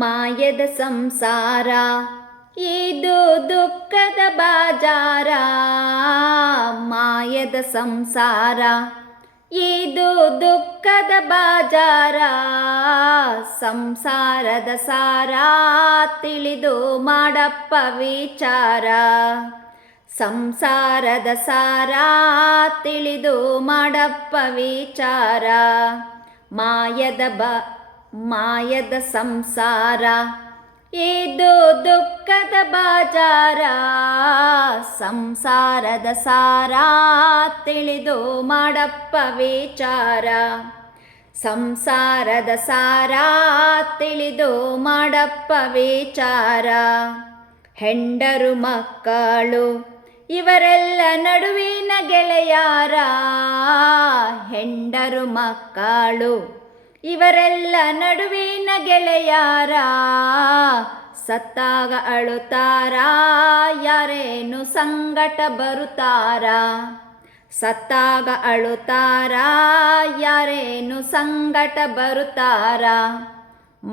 ಮಾಯದ ಸಂಸಾರ ಇದು ದುಃಖದ ಬಾಜಾರ ಮಾಯದ ಸಂಸಾರ ಇದು ದುಃಖದ ಬಾಜಾರ ಸಂಸಾರದ ಸಾರ ತಿಳಿದು ಮಾಡಪ್ಪ ವಿಚಾರ ಸಂಸಾರದ ಸಾರ ತಿಳಿದು ಮಾಡಪ್ಪ ವಿಚಾರ ಮಾಯದ ಬ ಮಾಯದ ಸಂಸಾರ ಇದು ದುಃಖದ ಬಾಜಾರ ಸಂಸಾರದ ಸಾರ ತಿಳಿದು ಮಾಡಪ್ಪ ವಿಚಾರ ಸಂಸಾರದ ಸಾರ ತಿಳಿದು ಮಾಡಪ್ಪ ವಿಚಾರ ಹೆಂಡರು ಮಕ್ಕಳು ಇವರೆಲ್ಲ ನಡುವಿನ ಗೆಳೆಯಾರ ಹೆಂಡರು ಮಕ್ಕಳು ಇವರೆಲ್ಲ ನಡುವಿನ ಗೆಳೆಯಾರ ಸತ್ತಾಗ ಅಳುತ್ತಾರ ಯಾರೇನು ಸಂಗಟ ಬರುತ್ತಾರ ಸತ್ತಾಗ ಅಳುತ್ತಾರ ಯಾರೇನು ಸಂಗಟ ಬರುತ್ತಾರ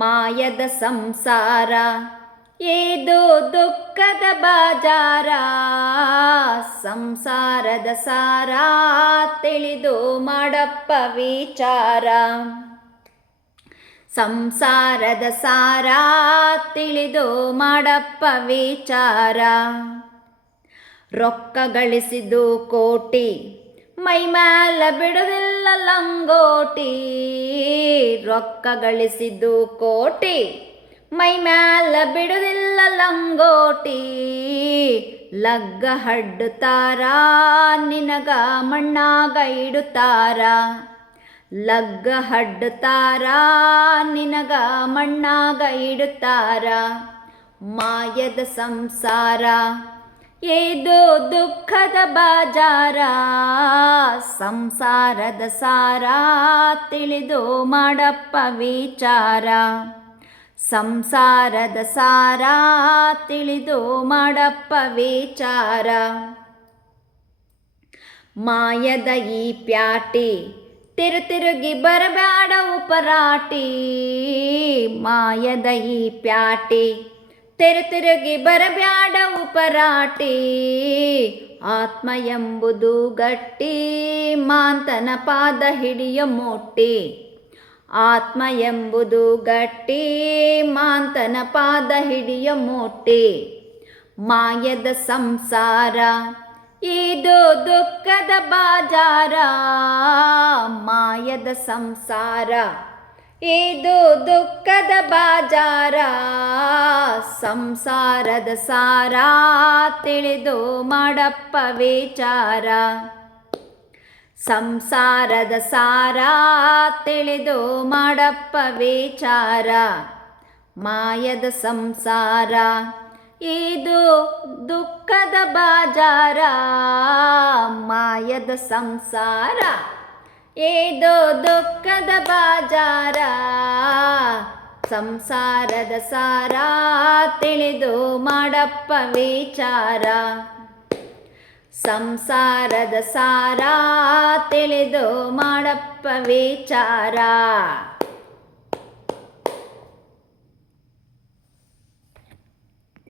ಮಾಯದ ಸಂಸಾರ ಇದು ದುಃಖದ ಬಾಜಾರ ಸಂಸಾರದ ಸಾರ ತಿಳಿದು ಮಾಡಪ್ಪ ವಿಚಾರ ಸಂಸಾರದ ಸಾರ ತಿಳಿದು ಮಾಡಪ್ಪ ವಿಚಾರ ರೊಕ್ಕ ಗಳಿಸಿದು ಕೋಟಿ ಮೈ ಮ್ಯಾಲ ಬಿಡುವುದಿಲ್ಲ ಲಂಗೋಟಿ ರೊಕ್ಕ ಗಳಿಸಿದ್ದು ಕೋಟಿ ಮೈ ಮ್ಯಾಲ ಬಿಡುವುದಿಲ್ಲ ಲಂಗೋಟಿ ಲಗ್ಗ ಹಡ್ಡುತ್ತಾರ ನಿನಗ ಮಣ್ಣಾಗ ಇಡುತ್ತಾರ ಲಗ್ಗ ಹಡ್ತಾರ ನಿನಗ ಮಣ್ಣಾಗ ಇಡುತ್ತಾರ ಮಾಯದ ಸಂಸಾರ ಏದು ದುಃಖದ ಬಾಜಾರ ಸಂಸಾರದ ಸಾರ ತಿಳಿದು ಮಾಡಪ್ಪ ವಿಚಾರ ಸಂಸಾರದ ಸಾರ ತಿಳಿದು ಮಾಡಪ್ಪ ವಿಚಾರ ಮಾಯದ ಈ ಪ್ಯಾಟಿ ತಿರು ತಿರುಗಿ ಬರಬೇಡ ಉಪರಾಟಿ ಮಾಯದ ಈ ಪ್ಯಾಟಿ ತಿರು ತಿರುಗಿ ಬರಬೇಡ ಉಪರಾಟಿ ಆತ್ಮ ಎಂಬುದು ಗಟ್ಟಿ ಮಾಂತನ ಪಾದ ಹಿಡಿಯ ಮೊಟ್ಟಿ ಆತ್ಮ ಎಂಬುದು ಗಟ್ಟಿ ಮಾಂತನ ಪಾದ ಹಿಡಿಯ ಮೊಟ್ಟಿ ಮಾಯದ ಸಂಸಾರ ಇದು ದುಃಖದ ಬಾಜಾರ ಮಾಯದ ಸಂಸಾರ ಇದು ದುಃಖದ ಬಾಜಾರ ಸಂಸಾರದ ಸಾರ ತಿಳಿದು ಮಾಡಪ್ಪ ವಿಚಾರ ಸಂಸಾರದ ಸಾರ ತಿಳಿದು ಮಾಡಪ್ಪ ವಿಚಾರ ಮಾಯದ ಸಂಸಾರ ಇದು ದುಃಖದ ಬಾಜಾರ ಮಾಯದ ಸಂಸಾರ ಏದೋ ದುಃಖದ ಬಾಜಾರ ಸಂಸಾರದ ಸಾರ ತಿಳಿದು ಮಾಡಪ್ಪ ವಿಚಾರ ಸಂಸಾರದ ಸಾರ ತಿಳಿದು ಮಾಡಪ್ಪ ವಿಚಾರ